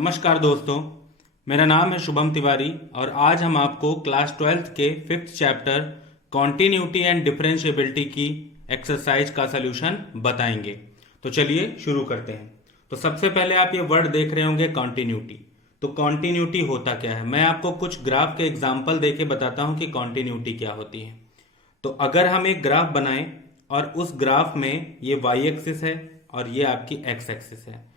नमस्कार दोस्तों, मेरा नाम है शुभम तिवारी और आज हम आपको क्लास 12th के 5th chapter continuity and differentiability की एक्सरसाइज का सलूशन बताएंगे। तो चलिए शुरू करते हैं। तो सबसे पहले आप ये वर्ड देख रहे होंगे कॉन्टिन्यूटी। तो कॉन्टिन्यूटी होता क्या है, मैं आपको कुछ ग्राफ के एग्जाम्पल देके बताता हूं कि कॉन्टिन्यूटी क्या होती है। तो अगर हम एक ग्राफ बनाएं और उस ग्राफ में ये वाई एक्सिस है और ये आपकी एक्स एक्सिस है।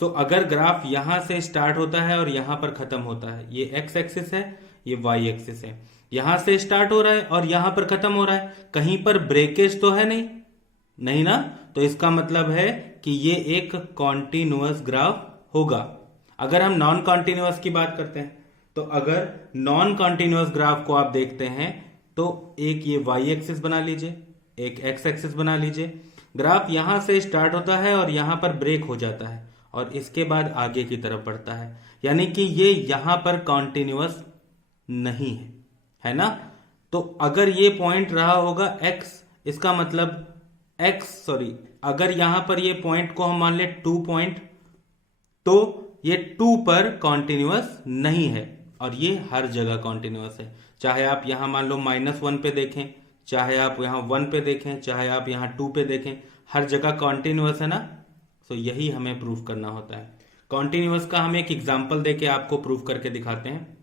सो अगर ग्राफ यहां से स्टार्ट होता है और यहां पर खत्म होता है, ये एक्स एक्सिस है, ये वाई एक्सिस है, यहां से स्टार्ट हो रहा है और यहां पर खत्म हो रहा है, कहीं पर ब्रेकेज तो है नहीं ना। तो इसका मतलब है कि ये एक कॉन्टिन्यूअस ग्राफ होगा। अगर हम नॉन कॉन्टिन्यूअस की बात करते हैं, तो अगर नॉन कॉन्टिन्यूअस ग्राफ को आप देखते हैं तो एक ये वाई एक्सिस बना लीजिए, एक एक्स एक्सिस बना लीजिए। ग्राफ यहां से स्टार्ट होता है और यहां पर ब्रेक हो जाता है और इसके बाद आगे की तरफ बढ़ता है, यानी कि ये यहां पर कॉन्टिन्यूअस नहीं है ना। तो अगर ये पॉइंट रहा होगा x, इसका मतलब अगर यहां पर ये पॉइंट को हम मान ले 2 पॉइंट, तो ये 2 पर कॉन्टिन्यूअस नहीं है और ये हर जगह कॉन्टिन्यूअस है। चाहे आप यहां मान लो -1 पे देखें, चाहे आप यहां 1 पे देखें, चाहे आप यहां 2 पे देखें, हर जगह कॉन्टिन्यूअस है ना। तो यही हमें प्रूफ करना होता है। कॉन्टिन्यूअस का हम एक एग्जांपल देके आपको प्रूफ करके दिखाते हैं।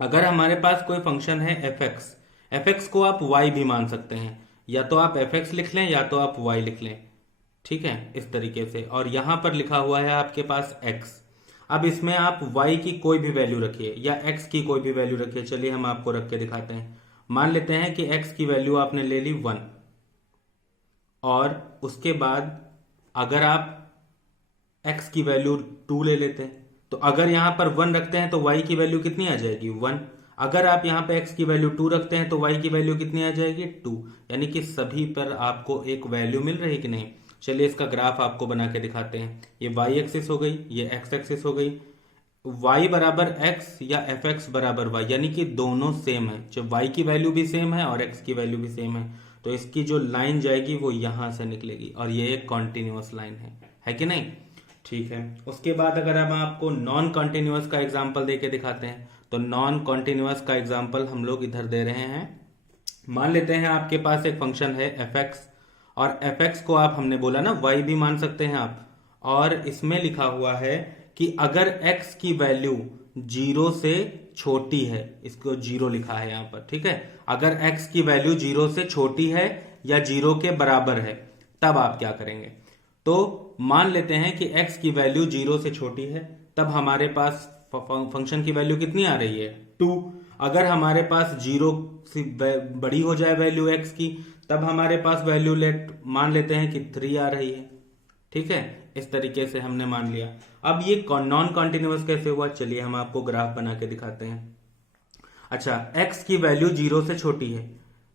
अगर हमारे पास कोई फंक्शन है एफ एक्स को आप वाई भी मान सकते हैं, या तो आप एफ एक्स लिख लें या तो आप वाई लिख लें, ठीक है, इस तरीके से। और यहां पर लिखा हुआ है आपके पास एक्स। अब इसमें आप y की कोई भी वैल्यू रखिए या x की कोई भी वैल्यू रखिए। चलिए हम आपको रख के दिखाते हैं। मान लेते हैं कि x की वैल्यू आपने ले ली 1 और उसके बाद अगर आप x की वैल्यू 2 ले लेते हैं, तो अगर यहां पर 1 रखते हैं तो y की वैल्यू कितनी आ जाएगी 1। अगर आप यहां पे x की वैल्यू 2 रखते हैं तो y की वैल्यू कितनी आ जाएगी 2। यानी कि सभी पर आपको एक वैल्यू मिल रही कि नहीं। चलिए इसका ग्राफ आपको बना के दिखाते हैं। ये y एक्सिस हो गई, ये x एक्सिस हो गई। y बराबर x या एफ एक्स बराबर y, यानी कि दोनों सेम है। जब y की वैल्यू भी सेम है और x की वैल्यू भी सेम है, तो इसकी जो लाइन जाएगी वो यहां से निकलेगी और ये एक कॉन्टिन्यूअस लाइन है कि नहीं। ठीक है, उसके बाद अगर हम आपको नॉन कॉन्टिन्यूअस का एग्जाम्पल देके दिखाते हैं, तो नॉन कॉन्टिन्यूअस का एग्जाम्पल हम लोग इधर दे रहे हैं। मान लेते हैं आपके पास एक फंक्शन है एफ एक्स, और एफ एक्स को आप, हमने बोला ना, वाई भी मान सकते हैं आप। और इसमें लिखा हुआ है कि अगर x की वैल्यू 0 से छोटी है, इसको 0 लिखा है यहां पर, ठीक है। अगर x की वैल्यू 0 से छोटी है या 0 के बराबर है, तब आप क्या करेंगे। तो मान लेते हैं कि x की वैल्यू 0 से छोटी है, तब हमारे पास फंक्शन की वैल्यू कितनी आ रही है 2। अगर हमारे पास 0 से बड़ी हो जाए वैल्यू x की, तब हमारे पास वैल्यू मान लेते हैं कि 3 आ रही है, ठीक है। इस तरीके से हमने मान लिया। अब ये नॉन कॉन्टिन्यूअस कैसे हुआ, चलिए हम आपको ग्राफ बना के दिखाते हैं। अच्छा, x की वैल्यू 0 से छोटी है,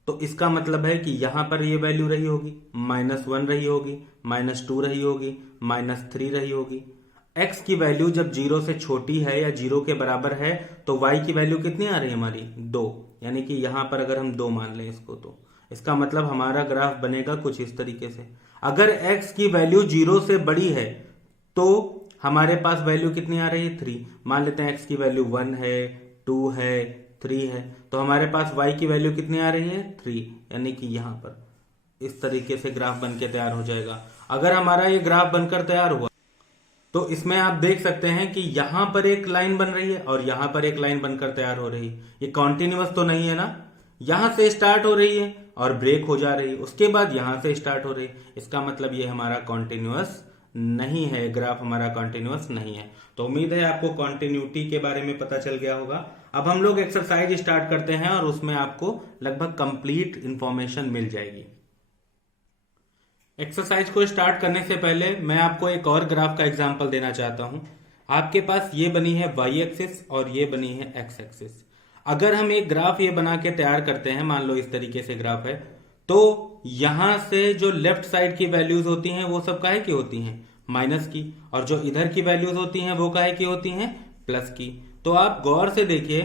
तो इसका मतलब है कि यहां पर ये वैल्यू रही होगी -1 रही होगी, -2 रही होगी, -3 रही होगी। x की वैल्यू जब 0 से छोटी है या 0 के बराबर है, तो y की वैल्यू कितनी आ रही है हमारी 2। यानी कि यहां पर अगर हम 2 मान लें इसको, तो इसका मतलब हमारा ग्राफ बनेगा कुछ इस तरीके से। अगर x की वैल्यू 0 से बड़ी है तो हमारे पास वैल्यू कितनी आ रही है 3। मान लेते हैं x की वैल्यू 1 है, 2 है, 3 है, तो हमारे पास y की वैल्यू कितनी आ रही है 3। यानी कि यहां पर इस तरीके से ग्राफ बन के तैयार हो जाएगा। अगर हमारा ये ग्राफ बनकर तैयार हुआ, तो इसमें आप देख सकते हैं कि यहां पर एक लाइन बन रही है और यहां पर एक लाइन बनकर तैयार हो रही है। ये कॉन्टिन्यूअस तो नहीं है ना। यहां से स्टार्ट हो रही है और ब्रेक हो जा रही है, उसके बाद यहां से स्टार्ट हो रही है। इसका मतलब ये हमारा कॉन्टिन्यूअस नहीं है, ग्राफ हमारा कॉन्टिन्यूअस नहीं है। तो उम्मीद है आपको कॉन्टिन्यूटी के बारे में पता चल गया होगा। अब हम लोग एक्सरसाइज स्टार्ट करते हैं और उसमें आपको लगभग कंप्लीट इंफॉर्मेशन मिल जाएगी। एक्सरसाइज को स्टार्ट करने से पहले मैं आपको एक और ग्राफ का एग्जांपल देना चाहता हूं। आपके पास ये बनी है y एक्सिस और ये बनी है x एक्सिस। अगर हम एक ग्राफ ये बना के तैयार करते हैं, मान लो इस तरीके से ग्राफ है, तो यहां से जो लेफ्ट साइड की वैल्यूज होती हैं वो सब काहे की होती हैं माइनस की, और जो इधर की वैल्यूज होती हैं वो काहे की होती हैं प्लस की। तो आप गौर से देखिए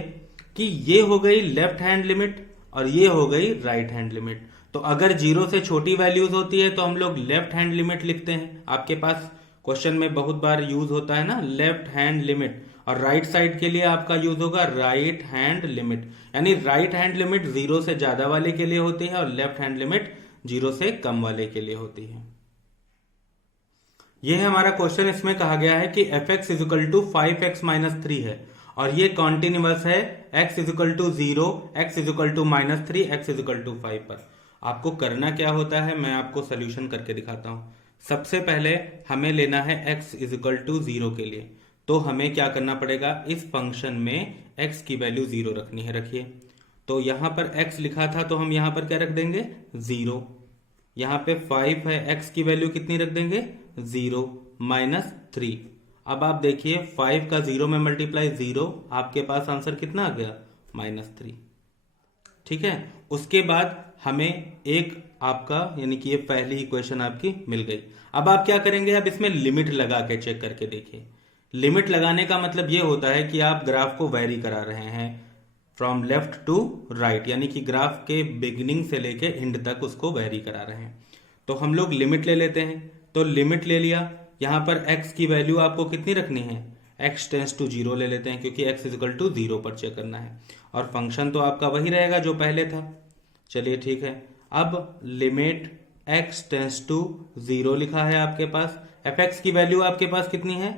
कि ये हो गई लेफ्ट हैंड लिमिट और ये हो गई राइट हैंड लिमिट। तो अगर 0 से छोटी वैल्यूज होती है तो हम लोग लेफ्ट हैंड लिमिट लिखते हैं। आपके पास क्वेश्चन में बहुत बार यूज होता है ना लेफ्ट हैंड लिमिट, और राइट साइड के लिए आपका यूज होगा राइट हैंड लिमिट, यानी राइट हैंड लिमिट 0 से ज्यादा वाले के लिए होती है और लेफ्ट हैंड लिमिट 0 से कम वाले के लिए होती है। यह है हमारा क्वेश्चन। इसमें कहा गया है कि fx is equal to 5x minus 3 है और ये कॉन्टिन्यूअस है x is equal to 0, x is equal to minus 3, x is equal to 5 पर। आपको करना क्या होता है, मैं आपको सोल्यूशन करके दिखाता हूं। सबसे पहले हमें लेना है x इजिकल टू 0 के लिए, तो हमें क्या करना पड़ेगा, इस फंक्शन में x की वैल्यू 0 रखनी है। रखिए, तो यहां पर x लिखा था तो हम यहां पर क्या रख देंगे 0। यहां पे 5 है, x की वैल्यू कितनी रख देंगे 0 माइनस 3। अब आप देखिए 5 का 0 में मल्टीप्लाई 0, आपके पास आंसर कितना आ गया -3। ठीक है, उसके बाद हमें एक आपका यानी कि ये पहली इक्वेशन आपकी मिल गई। अब आप क्या करेंगे, अब इसमें लिमिट लगा के चेक करके देखिए। लिमिट लगाने का मतलब ये होता है कि आप ग्राफ को वेरी करा रहे हैं फ्रॉम लेफ्ट टू राइट, यानी कि ग्राफ के बिगिनिंग से लेके एंड तक उसको वेरी करा रहे हैं। तो हम लोग लिमिट ले लेते हैं, तो लिमिट ले लिया। यहां पर x की वैल्यू आपको कितनी रखनी है, x टेंस टू 0 ले लेते हैं क्योंकि x इजिकल टू 0 पर चेक करना है और फंक्शन तो आपका वही रहेगा जो पहले था। चलिए ठीक है, अब लिमिट x टेंस टू 0 लिखा है आपके पास। fx की वैल्यू आपके पास कितनी है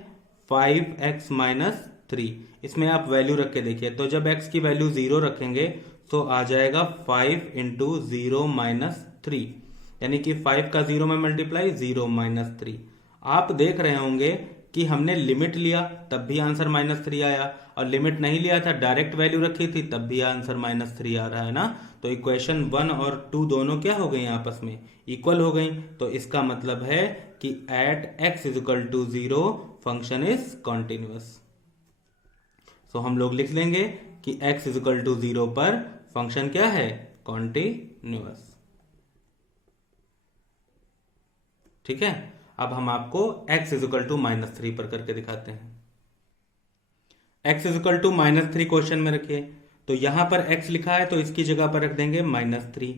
5x माइनस 3। इसमें आप वैल्यू रख के देखिए, तो जब x की वैल्यू 0 रखेंगे तो आ जाएगा 5 इंटू 0 माइनस 3, यानी कि 5 का 0 में मल्टीप्लाई 0 माइनस 3। आप देख रहे होंगे कि हमने लिमिट लिया तब भी आंसर -3 आया और लिमिट नहीं लिया था डायरेक्ट वैल्यू रखी थी तब भी आंसर -3 आ रहा है ना। तो इक्वेशन 1 और 2 दोनों क्या हो गई आपस में इक्वल हो गई। तो इसका मतलब है कि एट x is equal to 0 function is continuous. तो हम लोग लिख लेंगे कि x इजिकल टू 0 पर फंक्शन क्या है कॉन्टिन्यूअस। ठीक है, अब हम आपको x इजिकल टू -3 पर करके दिखाते हैं। x इजिकल टू -3 क्वेश्चन में रखिए, तो यहां पर x लिखा है तो इसकी जगह पर रख देंगे -3।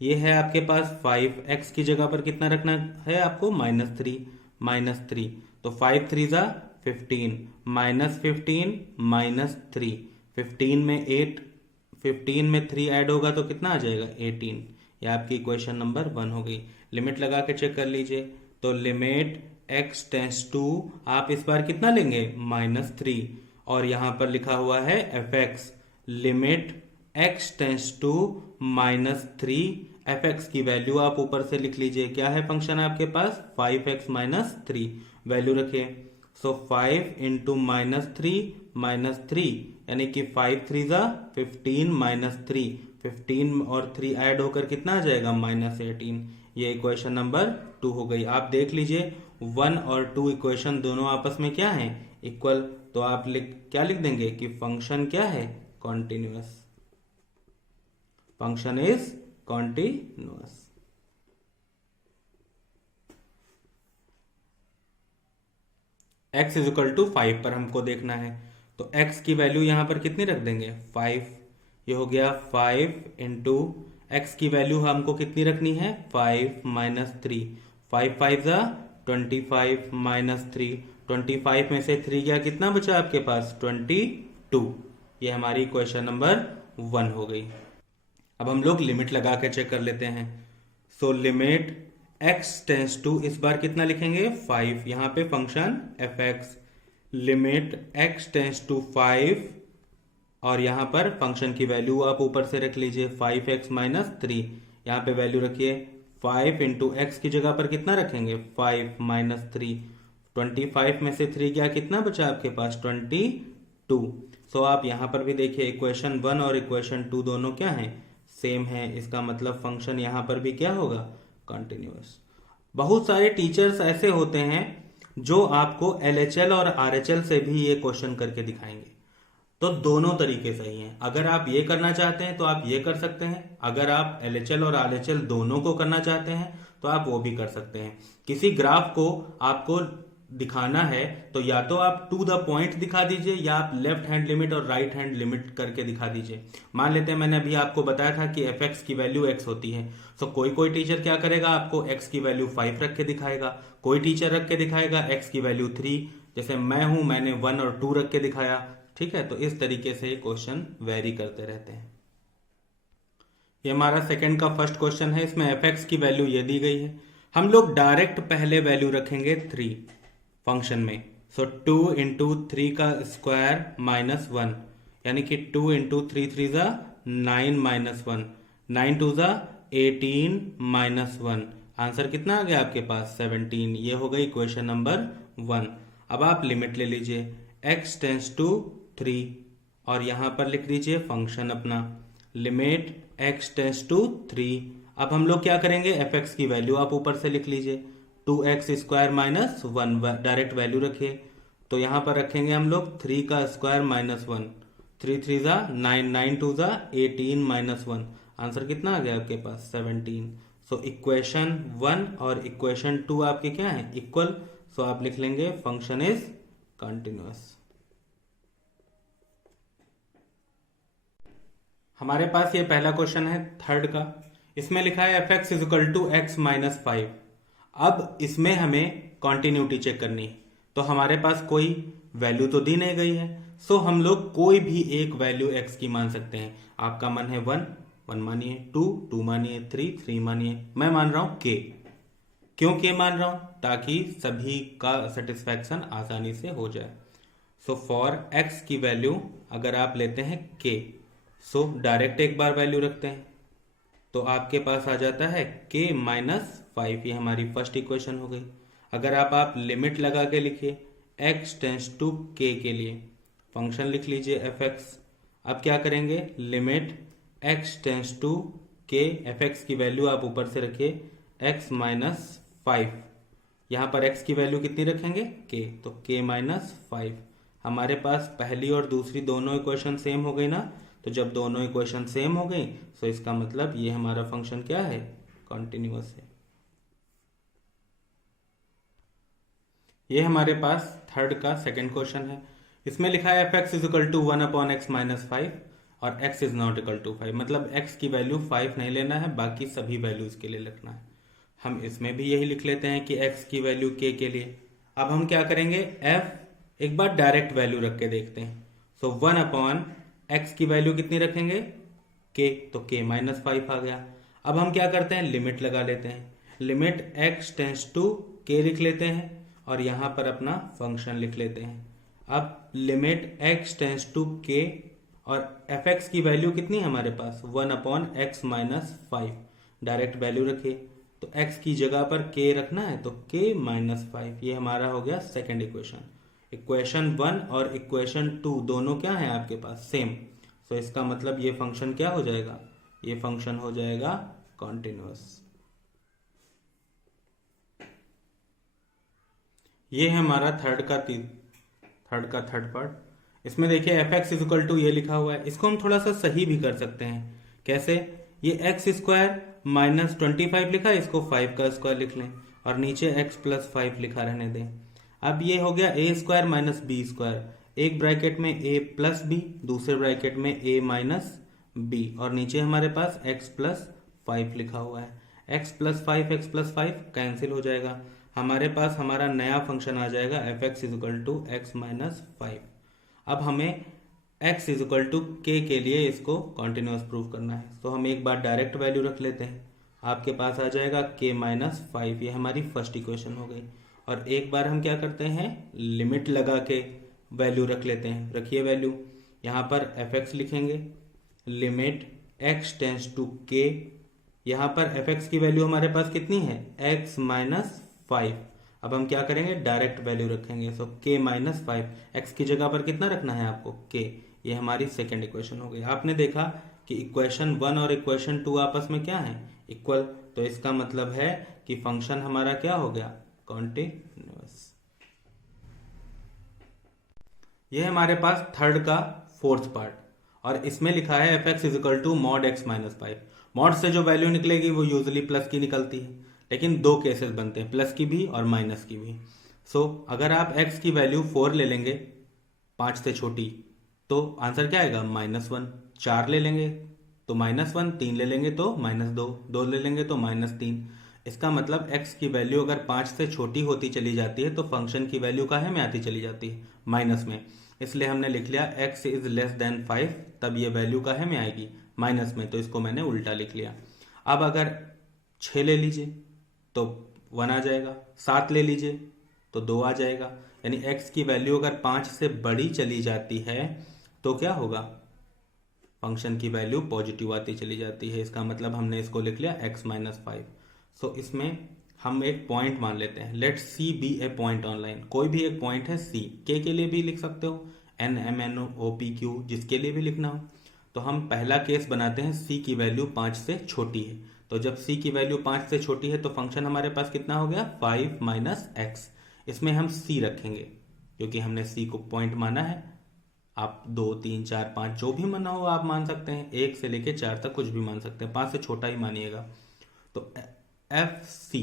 ये है आपके पास 5, x की जगह पर कितना रखना है आपको -3, तो 5 3 जा 15, -15 -3, 15 में 8, 15 में 3 ऐड होगा तो कितना आ जाएगा 18। ये आपकी इक्वेशन नंबर 1 हो गई। लिमिट लगा के चेक कर लीजिए, तो लिमिट x टेंस टू आप इस बार कितना लेंगे -3 और यहां पर लिखा हुआ है fx। Limit x tends to -3, fx की वैल्यू आप ऊपर से लिख लीजिए। क्या है फंक्शन आपके पास 5x माइनस 3, वैल्यू रखिए। सो 5 इंटू -3 यानी कि 5 3 जा 15 -3, 15 और 3 ऐड होकर कितना आ जाएगा -18। ये इक्वेशन नंबर 2 हो गई। आप देख लीजिए 1 और 2 इक्वेशन दोनों आपस में क्या है इक्वल। तो आप क्या लिख देंगे कि फंक्शन क्या है continuous, function is continuous. x is equal to 5 पर हमको देखना है, तो x की वैल्यू यहां पर कितनी रख देंगे 5। ये हो गया 5 इंटू x की वैल्यू हमको कितनी रखनी है 5 -3, 5 5 जा 25 -3, 25 में से 3 गया कितना बचा आपके पास 22। ये हमारी इक्वेशन नंबर 1 हो गई। अब हम लोग लिमिट लगा के चेक कर लेते हैं। So limit x tends to इस बार कितना लिखेंगे 5, यहां पे function fx। Limit x tends to 5 और यहां पर फंक्शन की वैल्यू आप ऊपर से रख लीजिए 5x माइनस 3, यहां पे वैल्यू रखिए 5 इंटू एक्स की जगह पर कितना रखेंगे 5 माइनस 3, 25 में से 3 गया कितना बचा आपके पास 22। सो आप यहां पर भी देखिए इक्वेशन 1 और इक्वेशन 2 दोनों क्या हैं सेम है। इसका मतलब फंक्शन यहां पर भी क्या होगा कंटिन्यूअस। बहुत सारे टीचर्स ऐसे होते हैं जो आपको LHL और RHL से भी ये क्वेश्चन करके दिखाएंगे, तो दोनों तरीके सही हैं। अगर आप ये करना चाहते हैं तो आप ये कर सकते हैं, अगर आप LHL और RHL दोनों को करना चाहते हैं तो आप वो भी कर सकते हैं। किसी ग्राफ को आपको दिखाना है तो या तो आप टू द पॉइंट दिखा दीजिए या आप लेफ्ट हैंड लिमिट और राइट हैंड लिमिट करके दिखा दीजिए। मान लेते हैं मैंने अभी आपको बताया था कि fx की वैल्यू x होती है, तो कोई टीचर क्या करेगा आपको x की वैल्यू 5 रख के दिखाएगा, कोई टीचर रख के दिखाएगा x की वैल्यू 3 जैसे मैं हूं, मैंने 1 और 2 रख के दिखाया, ठीक है। तो इस तरीके से क्वेश्चन वेरी करते रहते हैं। ये हमारा सेकंड का फर्स्ट क्वेश्चन है। इसमें एफ एक्स की वैल्यू ये दी गई है। हम लोग डायरेक्ट पहले वैल्यू रखेंगे 3 फंक्शन में। सो 2 इंटू 3 का स्क्वायर माइनस 1, यानी कि 2 इंटू 3 3 ज़ा 9 माइनस 1, 9 2 ज़ा 18 माइनस 1। आंसर कितना आ गया आपके पास? 17। ये हो गई इक्वेशन नंबर 1। अब आप लिमिट ले लीजिए, x टेंस टू 3 और यहां पर लिख दीजिए फंक्शन अपना, लिमिट x टेंस टू 3। अब हम लोग क्या करेंगे, एफ एक्स की वैल्यू आप ऊपर से लिख लीजिए, 2x square minus 1, direct value रखिए। तो यहां पर रखेंगे हम लोग 3 का स्क्वायर माइनस 1, 3 3 ज़ा 9, 9 2 ज़ा 18 माइनस 1। आंसर कितना आ गया आपके पास? 17। सो इक्वेशन 1 और इक्वेशन 2 आपके क्या है? इक्वल। सो आप लिख लेंगे फंक्शन इज कंटिन्यूअस। हमारे पास ये पहला क्वेश्चन है थर्ड का। इसमें लिखा है F X is equal to X minus 5। अब इसमें हमें कॉन्टिन्यूटी चेक करनी है। तो हमारे पास कोई वैल्यू तो दी नहीं गई है, सो हम लोग कोई भी एक वैल्यू एक्स की मान सकते हैं। आपका मन है 1, 1 मानिए, 2, 2 मानिए, 3, 3 मानिए। मैं मान रहा हूं के। क्यों के मान रहा हूं? ताकि सभी का सेटिस्फैक्शन आसानी से हो जाए। सो फॉर एक्स की वैल्यू अगर आप लेते हैं के, सो डायरेक्ट एक बार वैल्यू रखते हैं तो आपके पास आ जाता है के माइनस 5। ये हमारी फर्स्ट इक्वेशन हो गई। अगर आप लिमिट लगा के लिखिए x टेंस टू के लिए, फंक्शन लिख लीजिए एफ एक्स। अब क्या करेंगे, लिमिट x टेंस टू के, एफ एक्स की वैल्यू आप ऊपर से रखिए x माइनस 5। यहां पर x की वैल्यू कितनी रखेंगे? के, तो k माइनस 5। हमारे पास पहली और दूसरी दोनों इक्वेशन सेम हो गई ना। तो जब दोनों इक्वेशन सेम हो गई तो इसका मतलब ये हमारा फंक्शन क्या है? कॉन्टिन्यूअस है। ये हमारे पास थर्ड का सेकंड क्वेश्चन है। इसमें लिखा है F X is equal to 1 upon X minus 5 और x is not equal to 5। मतलब x की वैल्यू 5 नहीं लेना है, बाकी सभी वैल्यूज के लिए लिखना है। हम इसमें भी यही लिख लेते हैं कि x की वैल्यू k के लिए। अब हम क्या करेंगे, f एक बार डायरेक्ट वैल्यू रख के देखते हैं। सो 1 अपॉन x की वैल्यू कितनी रखेंगे? k, तो k माइनस 5 आ गया। अब हम क्या करते हैं, लिमिट लगा लेते हैं। Limit x tends to k लिख लेते हैं और यहां पर अपना फंक्शन लिख लेते हैं। अब limit x tends to k और एफ एक्स की वैल्यू कितनी है हमारे पास? 1 upon X minus 5। Direct value रखिए तो x की जगह पर k रखना है, तो k माइनस 5। ये हमारा हो गया सेकेंड इक्वेशन। इक्वेशन 1 और इक्वेशन 2 दोनों क्या है आपके पास? सेम। सो इसका मतलब ये फंक्शन क्या हो जाएगा? ये फंक्शन हो जाएगा कॉन्टिन्यूअस। ये है हमारा थर्ड का थर्ड पार्ट। इसमें देखिए F X is equal to ये लिखा हुआ है। इसको हम थोड़ा सा सही भी कर सकते हैं। कैसे? ये एक्स स्क्वायर माइनस 25 लिखा है, इसको 5 का स्क्वायर लिख लें और नीचे x प्लस 5 लिखा रहने दें। अब ये हो गया ए स्क्वायर माइनस बी स्क्वायर, एक ब्रैकेट में a प्लस बी, दूसरे ब्रैकेट में a माइनस बी और नीचे हमारे पास x प्लस 5 लिखा हुआ है। x प्लस 5 कैंसिल हो जाएगा। हमारे पास हमारा नया फंक्शन आ जाएगा F X is equal to X minus 5। अब हमें x इज इक्वल टू के लिए इसको कॉन्टिन्यूअस प्रूव करना है, तो हम एक बार डायरेक्ट वैल्यू रख लेते हैं। आपके पास आ जाएगा k माइनस 5। ये हमारी फर्स्ट इक्वेशन हो गई। और एक बार हम क्या करते हैं, लिमिट लगा के वैल्यू रख लेते हैं। रखिए वैल्यू, यहाँ पर एफ एक्स लिखेंगे, limit x tends to k। यहाँ पर एफ एक्स की वैल्यू हमारे पास कितनी है? x minus 5। अब हम क्या करेंगे, डायरेक्ट वैल्यू रखेंगे। सो k माइनस 5, एक्स की जगह पर कितना रखना है आपको? k। ये हमारी सेकेंड इक्वेशन हो गई। आपने देखा कि इक्वेशन 1 और इक्वेशन 2 आपस में क्या है? इक्वल। तो इसका मतलब है कि फंक्शन हमारा क्या हो गया? कॉन्टिन्यूअस। ये हमारे पास थर्ड का फोर्थ पार्ट और इसमें लिखा है F X is equal to mod X minus 5। Mod से जो वैल्यू निकलेगी वो यूजुअली प्लस की निकलती है, लेकिन दो केसेस बनते हैं, प्लस की भी और माइनस की भी। सो अगर आप x की वैल्यू 4 ले लेंगे, 5 से छोटी, तो आंसर क्या आएगा? -1। 4 ले लेंगे तो -1, 3 ले लेंगे तो -2, 2 ले लेंगे तो -3। इसका मतलब x की वैल्यू अगर 5 से छोटी होती चली जाती है तो फंक्शन की वैल्यू काहे में आती चली जाती है, माइनस में। इसलिए हमने लिख लिया x इज लेस देन 5, तब ये वैल्यू काहे में आएगी, माइनस में, तो इसको मैंने उल्टा लिख लिया। अब अगर 6 ले लीजिए तो 1 आ जाएगा, 7 ले लीजिए तो 2 आ जाएगा। यानी x की वैल्यू अगर 5 से बड़ी चली जाती है तो क्या होगा, फंक्शन की वैल्यू पॉजिटिव आती चली जाती है। इसका मतलब हमने इसको लिख लिया x माइनस 5। सो इसमें हम एक पॉइंट मान लेते हैं, let C be a point on line. कोई भी एक पॉइंट है सी, के लिए भी लिख सकते हो, N M N O P Q, जिसके लिए भी लिखना हो। तो हम पहला केस बनाते हैं सी की वैल्यू 5 से छोटी है। तो जब सी की वैल्यू 5 से छोटी है तो फंक्शन हमारे पास कितना हो गया, 5 माइनस एक्स। इसमें हम सी रखेंगे क्योंकि हमने सी को पॉइंट माना है। आप 2, 3, 4, 5 जो भी माना हो आप मान सकते हैं, 1 से लेके 4 तक कुछ भी मान सकते हैं, 5 से छोटा ही मानिएगा। तो F C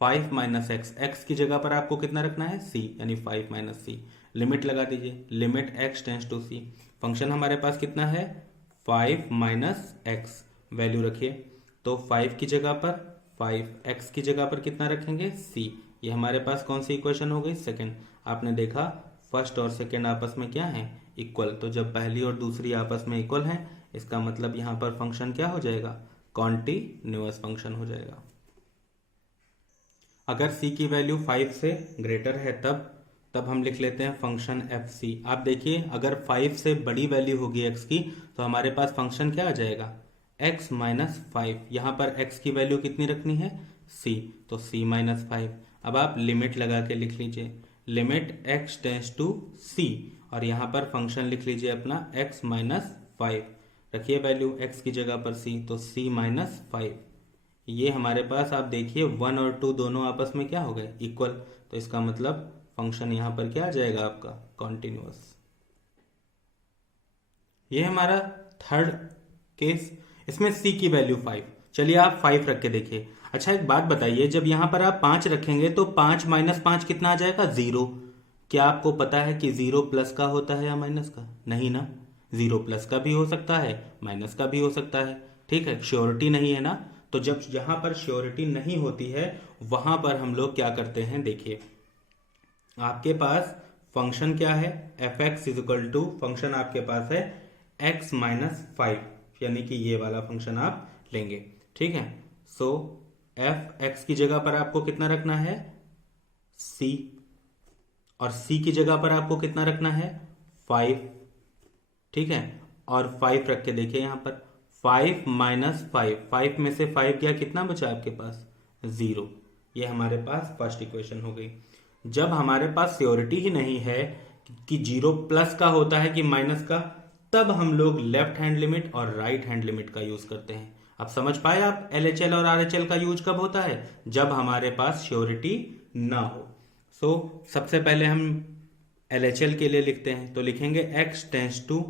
5 minus X, X की जगह पर आपको कितना रखना है, सी, यानी 5 माइनस सी। लिमिट लगा दीजिए, limit X tends to C. Function हमारे पास कितना है, 5 माइनस एक्स, वैल्यू रखिए। तो 5 की जगह पर 5, एक्स की जगह पर कितना रखेंगे, सी। ये हमारे पास कौन सी इक्वेशन हो गई, सेकंड। आपने देखा फर्स्ट और सेकंड आपस में क्या है, इक्वल। तो जब पहली और दूसरी आपस में इक्वल है, इसका मतलब यहां पर फंक्शन क्या हो जाएगा, कॉन्टिन्यूअस फंक्शन हो जाएगा। अगर c की वैल्यू 5 से ग्रेटर है तब हम लिख लेते हैं फंक्शन एफ सी। आप देखिए अगर 5 से बड़ी वैल्यू होगी x की तो हमारे पास फंक्शन क्या आ जाएगा, x माइनस 5। यहां पर x की वैल्यू कितनी रखनी है, c, तो c माइनस 5। अब आप लिमिट लगा के लिख लीजिए, limit x tends to c, और यहां पर फंक्शन लिख लीजिए अपना x माइनस 5। रखिए वैल्यू x की जगह पर c, तो c माइनस 5। ये हमारे पास आप देखिए 1 और 2 दोनों आपस में क्या हो गए, इक्वल। तो इसका मतलब फंक्शन यहां पर क्या आ जाएगा आपका, कॉन्टिन्यूअस। ये हमारा थर्ड केस, इसमें c की वैल्यू 5। चलिए आप 5 रख के देखिए। अच्छा एक बात बताइए, जब यहां पर आप 5 रखेंगे तो 5 माइनस 5 कितना आ जाएगा, 0। क्या आपको पता है कि 0 प्लस का होता है या माइनस का, नहीं ना। 0 प्लस का भी हो सकता है, माइनस का भी हो सकता है, ठीक है, श्योरिटी नहीं है ना। तो जब यहां पर श्योरिटी नहीं होती है वहां पर हम लोग क्या करते हैं, देखिए आपके पास फंक्शन क्या है, F X is equal to, function आपके पास है x माइनस 5, यानी कि ये वाला फंक्शन आप लेंगे, ठीक है। सो एफ एक्स की जगह पर आपको कितना रखना है, c, और c की जगह पर आपको कितना रखना है, 5, ठीक है। और 5 रख के देखिए यहां पर 5 माइनस 5, 5 में से 5 गया, कितना बचा आपके पास, 0। ये हमारे पास फर्स्ट इक्वेशन हो गई। जब हमारे पास श्योरिटी ही नहीं है कि 0 प्लस का होता है कि माइनस का, तब हम लोग लेफ्ट हैंड लिमिट और राइट हैंड लिमिट का यूज करते हैं। अब समझ पाए आप LHL और RHL का यूज कब होता है, जब हमारे पास श्योरिटी ना हो। सो सबसे पहले हम LHL के लिए लिखते हैं, तो लिखेंगे x टेंस टू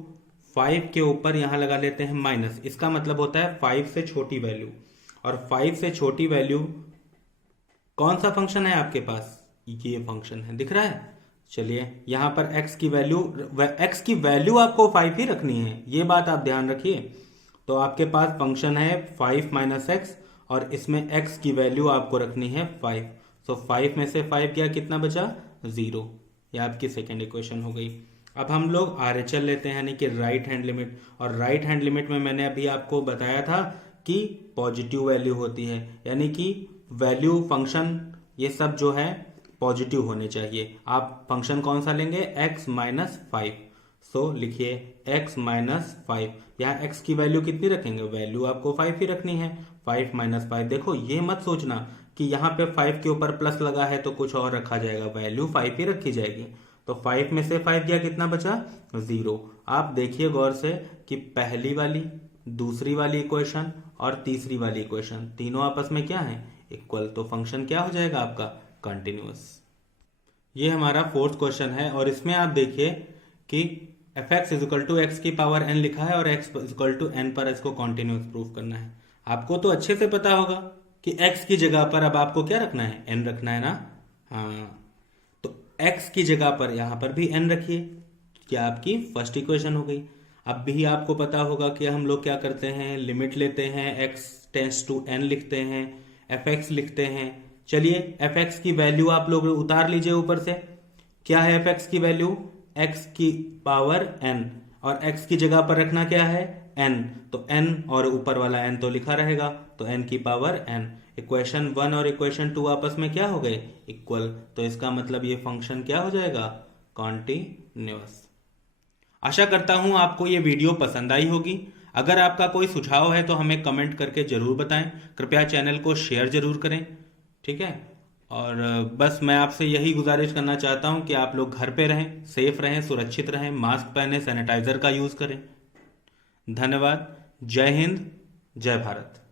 5 के ऊपर यहां लगा लेते हैं माइनस। इसका मतलब होता है 5 से छोटी वैल्यू, और 5 से छोटी वैल्यू कौन सा फंक्शन है आपके पास, ये फंक्शन है, दिख रहा है। चलिए यहां पर x की वैल्यू आपको 5 ही रखनी है, ये बात आप ध्यान रखिए। तो आपके पास फंक्शन है 5 माइनस एक्स, और इसमें x की वैल्यू आपको रखनी है 5। सो 5 में से 5 गया, कितना बचा, 0। ये आपकी सेकेंड इक्वेशन हो गई। अब हम लोग RHL लेते हैं, यानी कि राइट हैंड लिमिट। और राइट हैंड लिमिट में मैंने अभी आपको बताया था कि पॉजिटिव वैल्यू होती है, यानी कि वैल्यू फंक्शन ये सब जो है पॉजिटिव होने चाहिए। आप फंक्शन कौन सा लेंगे, x माइनस 5। सो लिखिए x माइनस 5। यहाँ x की वैल्यू कितनी रखेंगे, वैल्यू आपको 5 ही रखनी है, 5 माइनस 5। देखो ये मत सोचना कि यहाँ पे 5 के ऊपर प्लस लगा है तो कुछ और रखा जाएगा, वैल्यू 5 ही रखी जाएगी। तो 5 में से 5 गया, कितना बचा, 0। आप देखिए गौर से कि पहली वाली, दूसरी वाली इक्वेशन और तीसरी वाली इक्वेशन तीनों आपस में क्या है, इक्वल। तो फंक्शन क्या हो जाएगा आपका, कंटिन्यूअस। ये हमारा फोर्थ क्वेश्चन है, और इसमें आप देखिए कि F X is equal to X की पावर n लिखा है और x is equal to n पर इसको कॉन्टिन्यूअस प्रूफ करना है। आपको तो अच्छे से पता होगा कि x की जगह पर अब आपको क्या रखना है, n रखना है ना। हाँ, तो x की जगह पर यहां पर भी n रखिए, क्या आपकी फर्स्ट इक्वेशन हो गई। अब भी आपको पता होगा कि हम लोग क्या करते हैं, लिमिट लेते हैं, x टेंस टू n लिखते हैं, एफ एक्स लिखते हैं। चलिए एफ एक्स की वैल्यू आप लोग उतार लीजिए ऊपर से। क्या है एफ एक्स की वैल्यू? एक्स की पावर एन, और एक्स की जगह पर रखना क्या है? एन। तो एन और ऊपर वाला एन तो लिखा रहेगा, तो एन की पावर एन। इक्वेशन 1 और इक्वेशन 2 आपस में क्या हो गए? इक्वल। तो इसका मतलब ये फंक्शन क्या हो जाएगा? कॉन्टिन्यूअस। आशा करता हूं आपको ये वीडियो पसंद आई होगी। अगर आपका कोई सुझाव है तो हमें कमेंट करके जरूर बताएं। कृपया चैनल को शेयर जरूर करें, ठीक है। और बस मैं आपसे यही गुजारिश करना चाहता हूं कि आप लोग घर पे रहें, सेफ रहें, सुरक्षित रहें, मास्क पहने, सैनिटाइजर का यूज करें। धन्यवाद। जय हिंद, जय भारत।